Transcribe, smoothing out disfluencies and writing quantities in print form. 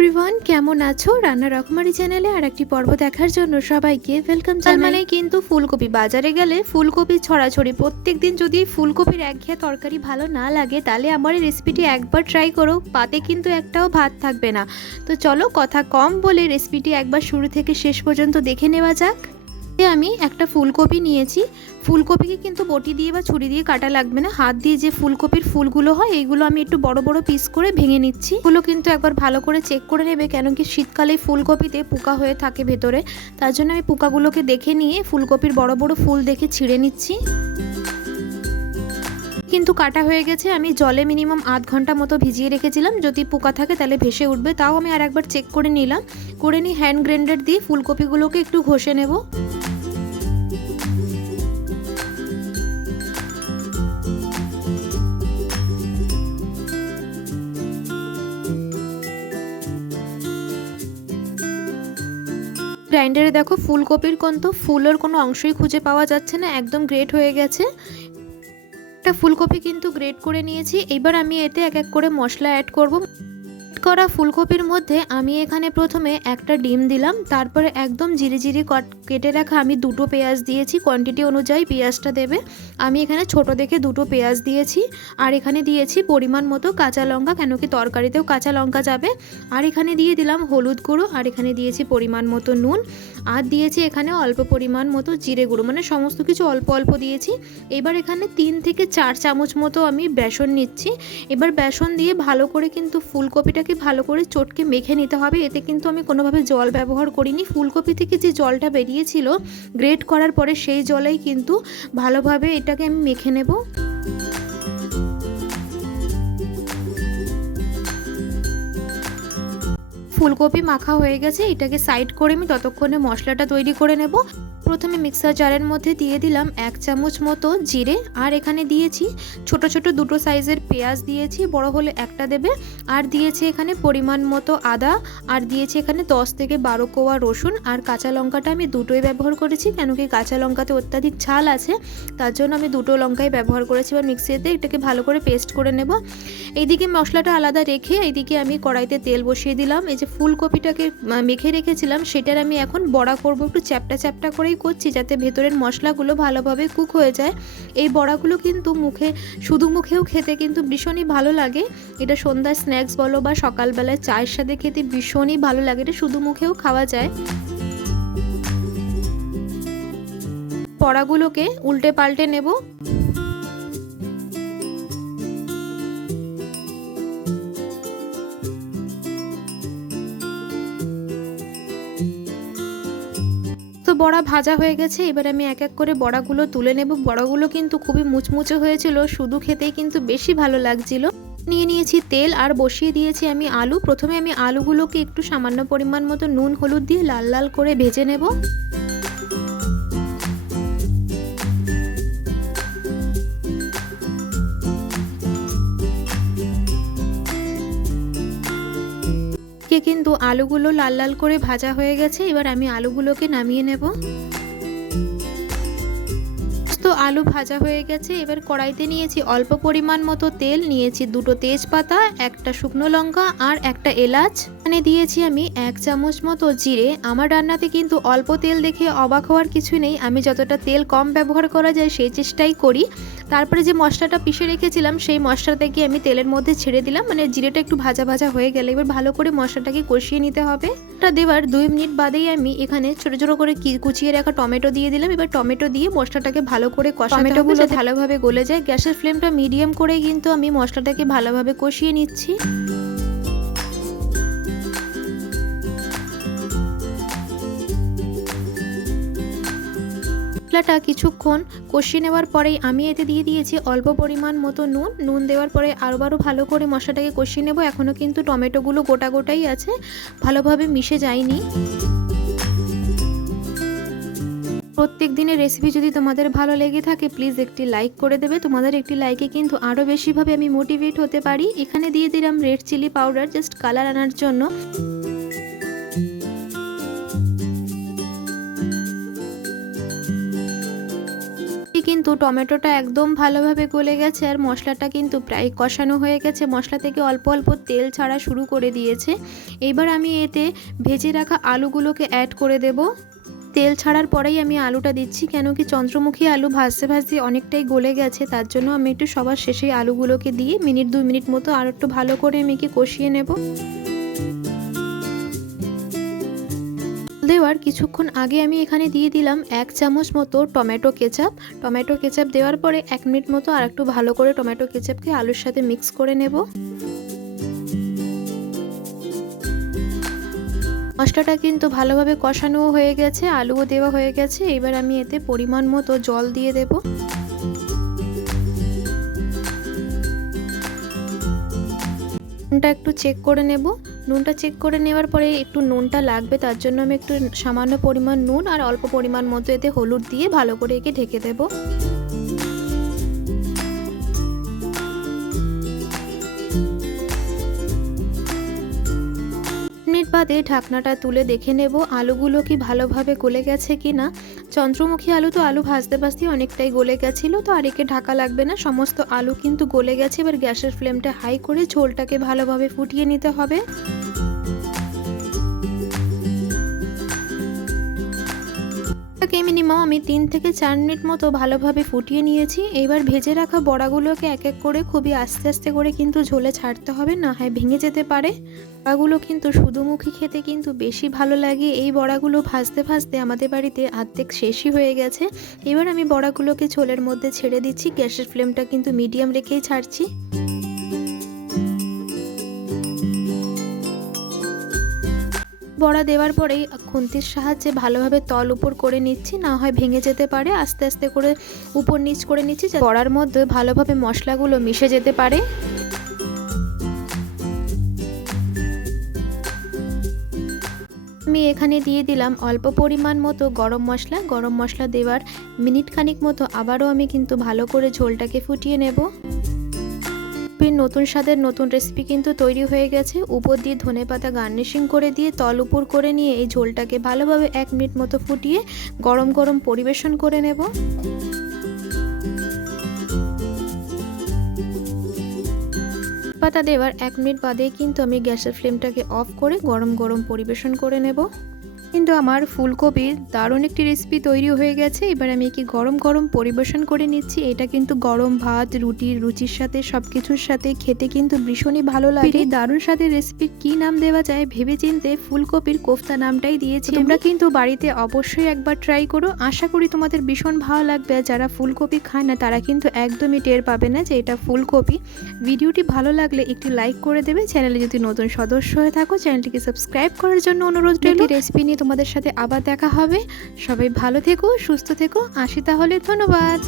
Everyone, কেমন আছো? রান্না রকমারি চ্যানেলে আর একটি পর্ব দেখার জন্য সবাইকে ওয়েলকাম জানাই। মানে কিন্তু ফুলকপি, বাজারে গেলে ফুলকপি ছড়াছড়ি। প্রত্যেকদিন যদি ফুলকপির একঘেয়ে তরকারি ভালো না লাগে তাহলে আমার এই রেসিপিটি একবার ট্রাই করো, পাতে কিন্তু একটাও ভাত থাকবে না। তো চলো কথা কম বলে রেসিপিটি একবার শুরু থেকে শেষ পর্যন্ত দেখে নেওয়া যাক। আমি একটা ফুলকপি নিয়েছি। ফুলকপিকে কিন্তু বটি দিয়ে বা ছুরি দিয়ে কাটা লাগবে না, হাত দিয়ে যে ফুলকপির ফুলগুলো হয় এইগুলো আমি একটু বড় বড় পিস করে ভেঙে নিচ্ছি। এগুলো কিন্তু একবার ভালো করে চেক করে নেবে, কেন কি শীতকালে ফুলকপিতে পোকা হয়ে থাকে ভেতরে। তার জন্য আমি পোকাগুলোকে দেখে নিয়ে ফুলকপির বড় বড় ফুল দেখে ছিঁড়ে নিচ্ছি। কিন্তু কাটা হয়ে গেছে। আমি জলে মিনিমাম আধ ঘন্টা মতো ভিজিয়ে রেখেছিলাম, যদি পোকা থাকে তাহলে ভেসে উঠবে। তাও আমি আর একবার চেক করে নিলাম। করে নিয়ে হ্যান্ড গ্রাইন্ডার দিয়ে ফুলকপিগুলোকে একটু ঘষে নেব। গ্রাইন্ডারে দেখো ফুলকপির ফুলের কোনো অংশই খুঁজে পাওয়া যাচ্ছে না, একদম গ্রেট হয়ে গেছে। একটা ফুলকপি কিন্তু গ্রেট করে নিয়েছি। এবার আমি এতে এক এক করে মশলা অ্যাড করব। করা ফুলকপির মধ্যে আমি এখানে প্রথমে একটা ডিম দিলাম, তারপরে একদম জিরি কেটে রাখা আমি দুটো পেঁয়াজ দিয়েছি। কোয়ান্টিটি অনুযায়ী পেঁয়াজটা দেবে। আমি এখানে ছোট দেখে দুটো পেঁয়াজ দিয়েছি। আর এখানে দিয়েছি পরিমাণ মতো কাঁচা লঙ্কা, কেন কি তরকারিতেও কাঁচা লঙ্কা যাবে। আর এখানে দিয়ে দিলাম হলুদ গুঁড়ো, আর এখানে দিয়েছি পরিমাণ মতো নুন, আর দিয়েছি এখানে অল্প পরিমাণ মতো জিরে গুঁড়ো, মানে সমস্ত কিছু অল্প অল্প দিয়েছি। এবার এখানে 3 থেকে 4 চামচ মতো আমি বেসন নিচ্ছি। এবার বেসন দিয়ে ভালো করে কিন্তু ফুলকপিটাকে ভালো করে চটকে মেখে নিতে হবে। এতে কিন্তু আমি কোনোভাবে জল ব্যবহার করিনি। ফুলকপি থেকে যে জলটা বেরিয়েছিল গ্রেট করার পরে সেই জলেই কিন্তু ভালোভাবে এটাকে আমি মেখে নেব। ফুলকপি মাখা হয়ে গেছে, এটাকে সাইড করে আমি ততক্ষণে মশলাটা তৈরি করে নেব। প্রথমে মিক্সার জারের মধ্যে দিয়ে দিলাম 1 চামচ মতো জিরে, আর এখানে দিয়েছি ছোট ছোট দুটো সাইজের পেঁয়াজ দিয়েছি, বড় হলে একটা দেবে। আর দিয়েছি এখানে পরিমাণ মতো আদা, আর দিয়েছি এখানে 10 থেকে 12 কোয়া রসুন। আর কাঁচা লঙ্কাটা আমি দুটোই ব্যবহার করেছি, কেন কি কাঁচা লঙ্কাতে অত্যাধিক ঝাল আছে, তার জন্য আমি দুটো লঙ্কাই ব্যবহার করেছি। এবার মিক্সিতে এটাকে ভালো করে পেস্ট করে নেব। এইদিকে মশলাটা আলাদা রেখে এইদিকে আমি কড়াইতে তেল বসিয়ে দিলাম। এই যে ফুলকপিটাকে মেখে রেখেছিলাম সেটার আমি এখন বড়া করব। একটু চ্যাপটা চ্যাপটা করেই করছি, যাতে ভেতরের মশলাগুলো ভালোভাবে কুক হয়ে যায়। এই বড়াগুলো কিন্তু শুধু মুখেও খেতে কিন্তু ভীষণই ভালো লাগে। এটা সন্ধ্যার স্ন্যাক্স বলো বা সকালবেলায় চায়ের সাথে খেতে ভীষণই ভালো লাগে। এটা শুধু মুখেও খাওয়া যায়। বড়াগুলোকে উল্টে পাল্টে নেব। তো বড়া ভাজা হয়ে গেছে। এবার আমি এক এক করে বড়াগুলো তুলে নেব। বড়াগুলো কিন্তু খুবই মুচমুচে হয়েছিল, শুধু খেতেই কিন্তু বেশি ভালো লাগছিল। নিয়ে নিয়েছি তেল, আর বসিয়ে দিয়েছি আমি আলু। প্রথমে আমি আলুগুলোকে একটু সামান্য পরিমাণ মতো নুন হলুদ দিয়ে লাল লাল করে ভেজে নেব। কিন্তু আলুগুলো লাল লাল করে ভাজা হয়ে গেছে। এবার আমি আলুগুলোকে নামিয়ে নেব। তো আলু ভাজা হয়ে গেছে। এবার কড়াইতে নিয়েছি অল্প পরিমাণ মতো তেল, নিয়েছি দুটো তেজপাতা, একটা শুকনো লঙ্কা, আর একটা এলাচ। এখানে দিয়েছি আমি 1 চামচ মতো জিরে। আমার রান্নাতে কিন্তু অল্প তেল দেখে অবাক হওয়ার কিছু নেই, আমি যতটা তেল কম ব্যবহার করা যায় সেই চেষ্টাই করি। তারপরে যে মশলাটা পিষে রেখেছিলাম সেই মশলাটাকে আমি তেলের মধ্যে ছেড়ে দিলাম, মানে জিরেটা একটু ভাজা ভাজা হয়ে গেলে এবার ভালো করে মশলাটাকে কষিয়ে নিতে হবে। এটা দেওয়ার 2 মিনিট বাদেই আমি এখানে ছোট ছোট করে কুচিয়ে রাখা টমেটো দিয়ে দিলাম। এবার টমেটো দিয়ে মশলাটাকে ভালো করে কষাতে হবে, টমেটোগুলো ভালোভাবে গলে যায়। গ্যাসের ফ্লেমটা মিডিয়াম করে কিন্তু আমি মশলাটাকে ভালোভাবে কষিয়ে নিচ্ছি। মশলাটা কিছুক্ষণ কষিয়ে নেওয়ার পরেই আমি এতে দিয়ে দিয়েছি অল্প পরিমাণ মতো নুন দেওয়ার পরে আরও ভালো করে মশলাটাকে কষিয়ে নেব। এখনও কিন্তু টমেটোগুলো গোটা গোটাই আছে, ভালোভাবে মিশে যায়নি। প্রত্যেক দিনের রেসিপি যদি তোমাদের ভালো লেগে থাকে প্লিজ একটি লাইক করে দেবে। তোমাদের একটি লাইকে কিন্তু আরও বেশিভাবে আমি মোটিভেট হতে পারি। এখানে দিয়ে দিলাম red chilli powder, just colour আনার জন্য। কিন্তু টমেটোটা একদম ভালোভাবে গলে গেছে আর মশলাটা কিন্তু প্রায় কষানো হয়ে গেছে। মশলা থেকে অল্প অল্প তেল ছাড়া শুরু করে দিয়েছে। এবার আমি এতে ভেজে রাখা আলুগুলোকে অ্যাড করে দেব। তেল ছাড়ার পরেই আমি আলুটা দিচ্ছি, কেন কি চন্দ্রমুখী আলু ভাজতে ভাজতে অনেকটাই গলে গেছে, তার জন্য আমি একটু সবার শেষে আলুগুলোকে দিয়ে 1-2 মিনিট মতো আর একটু ভালো করে আমি কষিয়ে নেব। দেওয়ার কিছুক্ষণ আগে আমি এখানে দিয়ে দিলাম 1 চামচ মতো টমেটো কেচাপ দেওয়ার পরে 1 মিনিট মতো আর একটু ভালো করে টমেটো কেচাপকে আলুর সাথে মিক্স করে নেব। মশলাটা কিন্তু ভালোভাবে কষানো হয়ে গেছে, আলুও দেওয়া হয়ে গেছে। এবার আমি এতে পরিমাণ মতো জল দিয়ে দেব। নুনটা একটু চেক করে নেব। নুনটা চেক করে নেওয়ার পরে একটু নুনটা লাগবে, তার জন্য আমি একটু সামান্য পরিমাণ নুন আর অল্প পরিমাণ মতো এতে হলুদ দিয়ে ভালো করে একে ঢেকে দেব। মিনিট বাদে ঢাকনাটা তুলে দেখে নেব আলুগুলো কি ভালোভাবে গলে গেছে কিনা। চন্দ্রমুখী আলু তো আলু ভাজতে ভাজতে অনেকটাই গলে গেছিলো, তো আর একে ঢাকা লাগবে না, সমস্ত আলু কিন্তু গলে গেছে। এবার গ্যাসের ফ্লেমটা হাই করে ঝোলটাকে ভালোভাবে ফুটিয়ে নিতে হবে। মিনিমাম আমি 3 থেকে 4 মিনিট মতো ভালোভাবে ফুটিয়ে নিয়েছি। এবার ভেজে রাখা বড়াগুলোকে এক এক করে খুবই আস্তে আস্তে করে কিন্তু ঝোলে ছাড়তে হবে, না হয় ভেঙে যেতে পারে। বড়াগুলো কিন্তু শুধুমুখী খেতে কিন্তু বেশি ভালো লাগে। এই বড়াগুলো ভাজতে ভাজতে আমাদের বাড়িতে অর্ধেক শেষই হয়ে গেছে। এবার আমি বড়াগুলোকে ঝোলের মধ্যে ছেড়ে দিচ্ছি। গ্যাসের ফ্লেমটা কিন্তু মিডিয়াম রেখেই ছাড়ছি। বড়া দেওয়ার পরেই খুন্তির সাহায্যে ভালোভাবে তল উপর করে নিচ্ছি, না হয় ভেঙে যেতে পারে। আস্তে আস্তে করে উপর নিচ করে নিচ্ছি, যাতে বড়ার মধ্যে ভালোভাবে মশলাগুলো মিশে যেতে পারে। আমি এখানে দিয়ে দিলাম অল্প পরিমাণ মতো গরম মশলা দেওয়ার মিনিট খানিক মতো আবারও আমি কিন্তু ভালো করে ঝোলটাকে ফুটিয়ে নেব। নতুন স্বাদের নতুন রেসিপি কিন্তু তৈরি হয়ে গেছে। উপর দিয়ে ধনেপাতা গার্নিশিং করে দিয়ে তল উপর করে নিয়ে এই ঝোলটাকে ভালোভাবে 1 মিনিট মতো ফুটিয়ে গরম গরম পরিবেশন করে নেব। পাতা দেওয়ার 1 মিনিট বাদেই কিন্তু আমি গ্যাসের ফ্লেমটাকে অফ করে গরম গরম পরিবেশন করে নেব। কিন্তু আমার ফুলকপির দারুণ একটি রেসিপি তৈরি হয়ে গেছে। এবার আমি কি গরম গরম পরিবেশন করে নিচ্ছি। এটা কিন্তু গরম ভাত, রুটির সাথে সবকিছুর সাথে খেতে কিন্তু ভীষণই ভালো লাগে। দারুণ স্বাদের রেসিপির কি নাম দেওয়া যায় ভেবে চিন্তে ফুলকপির কোফতা নামটাই দিয়েছি। তোমরা কিন্তু বাড়িতে অবশ্যই একবার ট্রাই করো, আশা করি তোমাদের ভীষণ ভালো লাগবে। যারা ফুলকপি খায় না তারা কিন্তু একদমই টের পাবে না যে এটা ফুলকপি। ভিডিওটি ভালো লাগলে একটি লাইক করে দেবে। চ্যানেলে যদি নতুন সদস্য হয়ে থাকো চ্যানেলটিকে সাবস্ক্রাইব করার জন্য অনুরোধ রইল। রেসিপি নিয়ে তোমাদের সাথে আবার দেখা হবে। সবাই ভালো থেকো, সুস্থ থেকো। আসি তাহলে, ধন্যবাদ।